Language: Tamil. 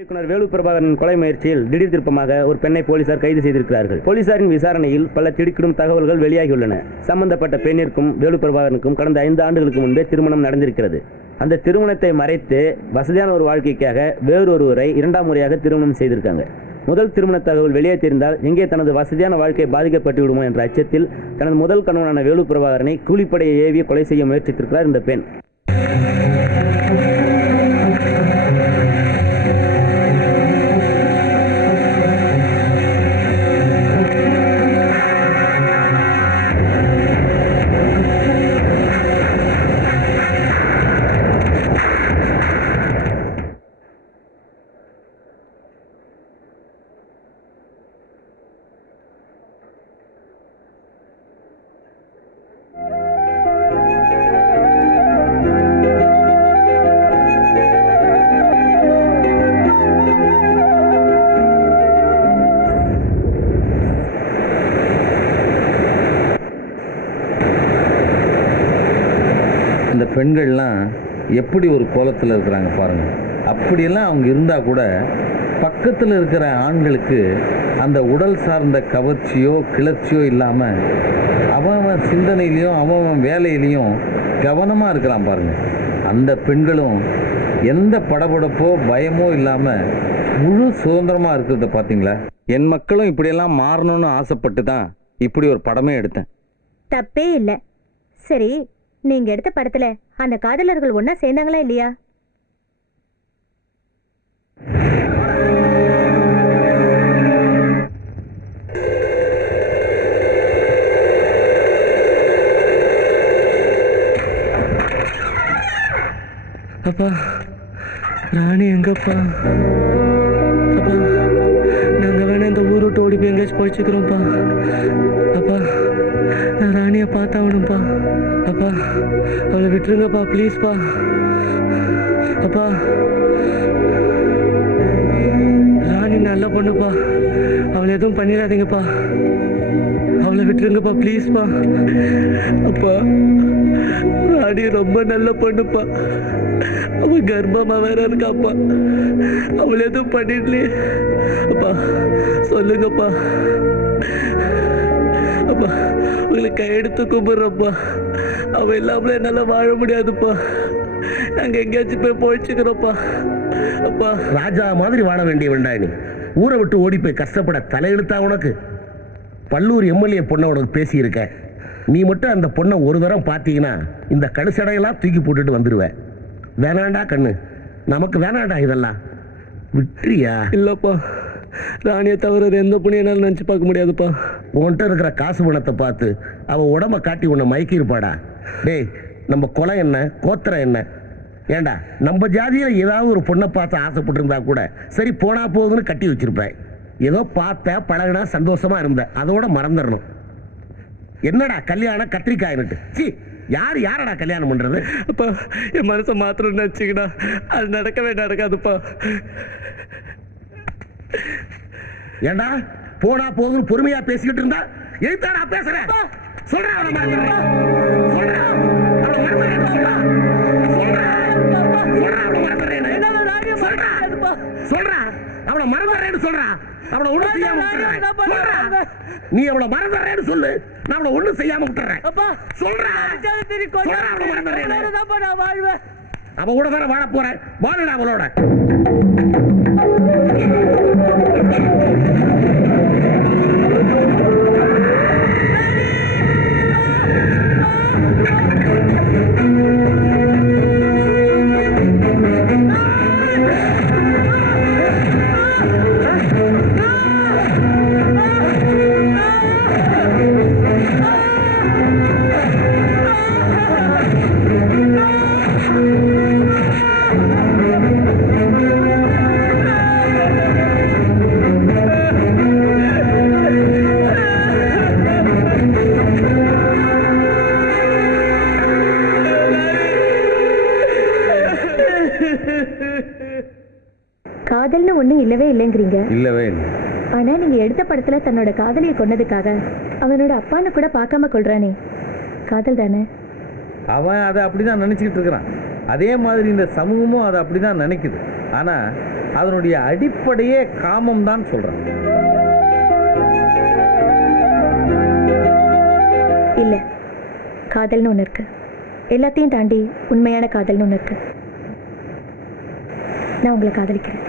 இயக்குனர் வேலு பிரபாகரன் கொலை முயற்சியில் திடீர் திருப்பமாக ஒரு பெண்ணை போலீசார் கைது செய்திருக்கிறார்கள். போலீசாரின் விசாரணையில் பல திடுக்கிடும் தகவல்கள் வெளியாகியுள்ளன. சம்பந்தப்பட்ட பெண்ணிற்கும் வேலு பிரபாகரனுக்கும் கடந்த 5 ஆண்டுகளுக்கு முன்பே திருமணம் நடந்திருக்கிறது. அந்த திருமணத்தை மறைத்து வசதியான ஒரு வாழ்க்கைக்காக வேறொருவரை 2ஆம் முறையாக திருமணம் செய்திருக்காங்க. முதல் திருமண தகவல் வெளியே தெரிந்தால் எங்கே தனது வசதியான வாழ்க்கை பாதிக்கப்பட்டு விடுமோ என்ற அச்சத்தில் தனது முதல் கணவனான வேலு பிரபாகரனை கூலிப்படையை ஏவி கொலை செய்ய முயற்சித்திருக்கிறார் இந்த பெண். இந்த பெண்கள்லாம் எப்படி ஒரு கோலத்தில் இருக்கிறாங்க பாருங்கள். அப்படியெல்லாம் அவங்க இருந்தால் கூட பக்கத்தில் இருக்கிற ஆண்களுக்கு அந்த உடல் சார்ந்த கவர்ச்சியோ கிளர்ச்சியோ இல்லாமல் அவன் சிந்தனையிலையும் அவன் வேலையிலையும் கவனமாக இருக்கிறான் பாருங்கள். அந்த பெண்களும் எந்த படபடப்போ பயமோ இல்லாமல் முழு சுதந்திரமாக இருக்கிறத பார்த்தீங்களா? என் மக்களும் இப்படியெல்லாம் மாறணும்னு ஆசைப்பட்டு தான் இப்படி ஒரு படமே எடுத்தேன். தப்பே இல்லை. சரி, நீங்க எடுத்த படத்துல அந்த காதலர்கள் ஒன்னா சேர்ந்தாங்களா இல்லையா? அப்பா, ராணி எங்கப்பா? அப்பா, நாங்க வேணா இந்த ஊர் விட்டு ஓடி போய் எங்கேயாச்சும் போயிச்சுக்கிறோம்ப்பா. அப்பா, நான் ராணியை பார்த்தாகணும்ப்பா. அப்பா, அவளை விட்டுருங்கப்பா, ப்ளீஸ்ப்பா. அப்பா, ராணி நல்ல பொண்ணுப்பா, அவளை எதுவும் பண்ணிடாதீங்கப்பா. அவளை விட்டுருங்கப்பா, ப்ளீஸ்ப்பா. அப்பா, ராணி ரொம்ப நல்ல பொண்ணுப்பா. அவள் கர்ப்பமா வேற இருக்காப்பா. அவளை எதுவும் பண்ணிடலையே. அப்பா, சொல்லுங்கப்பா. அப்பா, உங்களை கையெடுத்து கும்பிட்றப்பா. அவள் இல்லாமலே என்னால் வாழ முடியாதுப்பா. நாங்கள் எங்கேயாச்சும் போய் போயிச்சுக்கிறோம்ப்பா. அப்பா, ராஜா மாதிரி வாழ வேண்டிய வேண்டாம். நீ ஊரை விட்டு ஓடி போய் கஷ்டப்பட தலையெழுத்தா உனக்கு? பல்லூர் எம்எல்ஏ பொண்ணை உனக்கு பேசியிருக்க. நீ மட்டும் அந்த பொண்ணை ஒரு தரம் பார்த்தீங்கன்னா இந்த கடுசடையெல்லாம் தூக்கி போட்டுட்டு வந்துடுவேன். வேணாண்டா கண்ணு, நமக்கு வேணாண்டா இதெல்லாம். விட்டுறியா? இல்லைப்பா, ராணியை தவிர எந்த பொண்ணையும் என்னால் நினச்சி பார்க்க முடியாதுப்பா. உன்கிட்ட இருக்கிற காசு பணத்தை பார்த்து அவள் உடம்ப காட்டி உன்னை மயக்கியிருப்பாடா. டேய், நம்ம கொலை என்ன கோத்திரம் என்ன? ஏண்டா, நம்ம ஜாதியில் ஏதாவது ஒரு பொண்ணை பார்த்து ஆசைப்பட்டிருந்தா கூட சரி போனா போகுதுன்னு கட்டி வச்சிருப்பேன். ஏதோ பார்த்த பழகினா சந்தோஷமா இருந்த, அதோட மறந்துடணும். என்னடா கல்யாணம் கத்திரிக்காய்னுட்டு? சி, யாரடா கல்யாணம் பண்றது? அப்பா, என் மனசை மாத்திரம் நினச்சிக்கிடா, அது நடக்கவே நடக்காதுப்பா. ஏண்டா, போனா போகுதுன்னு பொறுமையா பேசிக்கிட்டு இருந்தா எழுத்தாடா பேசுறேன். சொல்றா அவளை மறந்துடுறேன். சொல்றா அவளை மறந்துடுறேன்னு சொல்றா. சொல்றா அவளை மறந்துடுறேன்னு சொல்றா. அவளை மறந்துடுறேன்னு சொல்றா. அவளை ஒண்ணும் செய்யாம விட்டுறேன். நீ அவளை மறந்துடுறேன்னு சொல்லு, நான் அவளை ஒண்ணும் செய்யாம விட்டுறேன். சொல்றா அவளை மறந்துடுறேன். அவ கூட வேற வாழ போறேன். வாழடா அவளோட. காதல்னு ஒண்ணும் இல்லவே இல்லைங்கிறீங்க. இல்லவே இல்லை. ஆனா நீங்க எடுத்த படத்துல தன்னோட காதலியை கொன்னதுக்காக அவனோட அப்பான்னு கூட பார்க்காம கொள்றானே, காதல் தானே? அவன் அதை அப்படி தான் நினச்சிக்கிட்டு இருக்கிறான். அதே மாதிரி இந்த சமூகமும் அதை அப்படி தான் நினைக்குது. ஆனால் அதனுடைய அடிப்படையே காமம் தான் சொல்றேன். இல்ல, காதல்னு ஒண்ணு இருக்கு. எல்லாத்தையும் தாண்டி உண்மையான காதல்னு ஒண்ணு இருக்கு. நான் உங்களை காதலிக்கிறேன்.